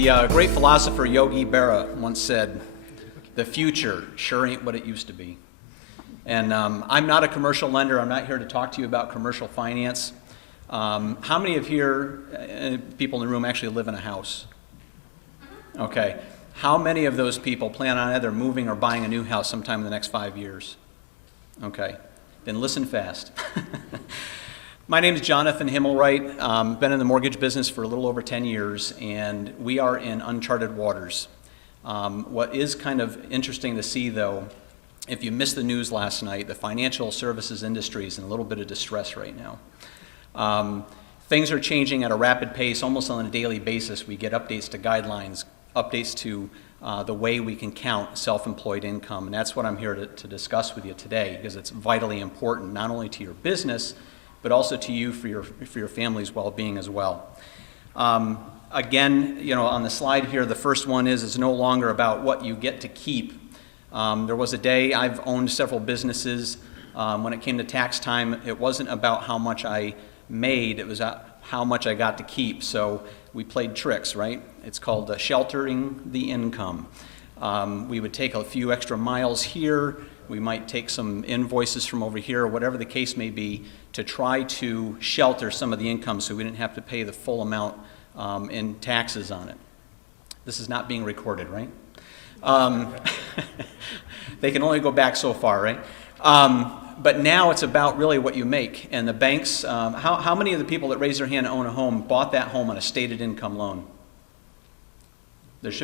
The great philosopher Yogi Berra once said, "The future sure ain't what it used to be." And I'm not a commercial lender. I'm not here to talk to you about commercial finance. How many of here, people in the room, actually live in a house? Okay. How many of those people plan on either moving or buying a new house sometime in the next 5 years? Okay. Then listen fast. My name is Jonathan Himmelwright. Been in the mortgage business for a little over 10 years, and we are in uncharted waters. What is kind of interesting to see, though, if you missed the news last night, the financial services industry is in a little bit of distress right now. Things are changing at a rapid pace, almost on a daily basis. We get updates to guidelines, updates to the way we can count self-employed income, and that's what I'm here to discuss with you today, because it's vitally important, not only to your business, but also to you for your family's well-being as well. Again, on the slide here, the first one is it's no longer about what you get to keep. There was a day, I've owned several businesses. When it came to tax time, it wasn't about how much I made, it was how much I got to keep. So we played tricks, right? It's called sheltering the income. We would take a few extra miles here. We might take some invoices from over here, or whatever the case may be, to try to shelter some of the income so we didn't have to pay the full amount in taxes on it. This is not being recorded, right? They can only go back so far, right? But now it's about really what you make. And the banks, how many of the people that raise their hand and own a home bought that home on a stated income loan? There's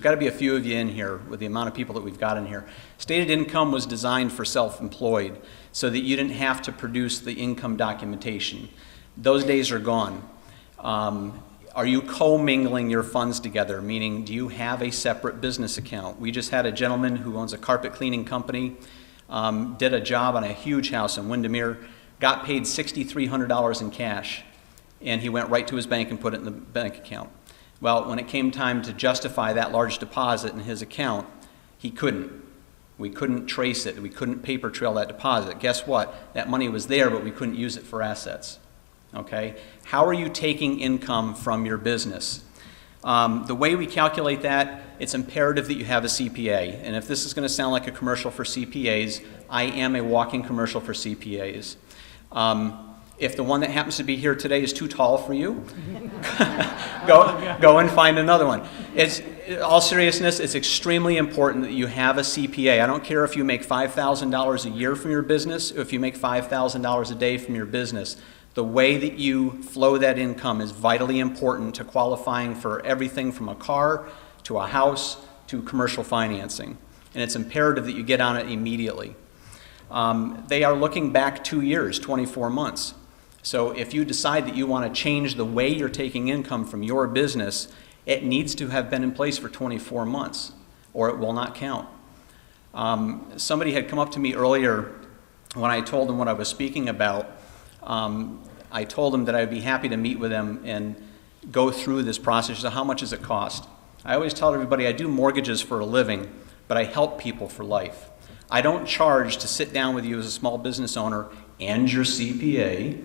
got to be a few of you in here with the amount of people that we've got in here. Stated income was designed for self-employed so that you didn't have to produce the income documentation. Those days are gone. Are you co-mingling your funds together? Meaning, do you have a separate business account? We just had a gentleman who owns a carpet cleaning company, did a job on a huge house in Windermere, got paid $6,300 in cash, and he went right to his bank and put it in the bank account. Well, when it came time to justify that large deposit in his account, he couldn't. We couldn't trace it. We couldn't paper trail that deposit. Guess what? That money was there, but we couldn't use it for assets. Okay? How are you taking income from your business? The way we calculate that, it's imperative that you have a CPA. And if this is going to sound like a commercial for CPAs, I am a walking commercial for CPAs. If the one that happens to be here today is too tall for you, go and find another one. In all seriousness, it's extremely important that you have a CPA. I don't care if you make $5,000 a year from your business, or if you make $5,000 a day from your business. The way that you flow that income is vitally important to qualifying for everything from a car to a house to commercial financing. And it's imperative that you get on it immediately. They are looking back 2 years, 24 months. So if you decide that you want to change the way you're taking income from your business, it needs to have been in place for 24 months, or it will not count. Somebody had come up to me earlier when I told them what I was speaking about. I told them that I'd be happy to meet with them and go through this process. So how much does it cost? I always tell everybody I do mortgages for a living, but I help people for life. I don't charge to sit down with you as a small business owner and your CPA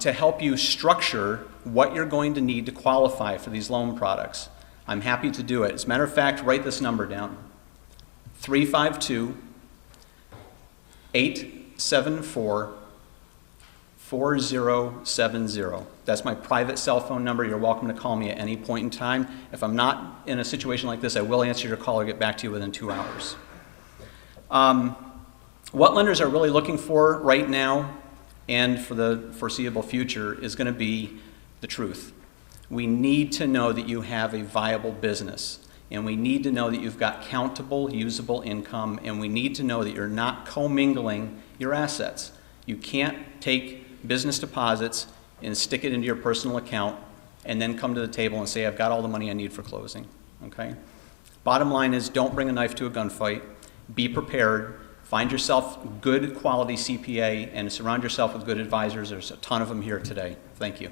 to help you structure what you're going to need to qualify for these loan products. I'm happy to do it. As a matter of fact, write this number down. 352-874-4070. That's my private cell phone number. You're welcome to call me at any point in time. If I'm not in a situation like this, I will answer your call or get back to you within 2 hours. What lenders are really looking for right now and for the foreseeable future is going to be the truth. We need to know that you have a viable business, and we need to know that you've got countable, usable income, and we need to know that you're not commingling your assets. You can't take business deposits and stick it into your personal account and then come to the table and say, I've got all the money I need for closing. Okay? Bottom line is, don't bring a knife to a gunfight. Be prepared. Find yourself good quality CPA and surround yourself with good advisors. There's a ton of them here today. Thank you.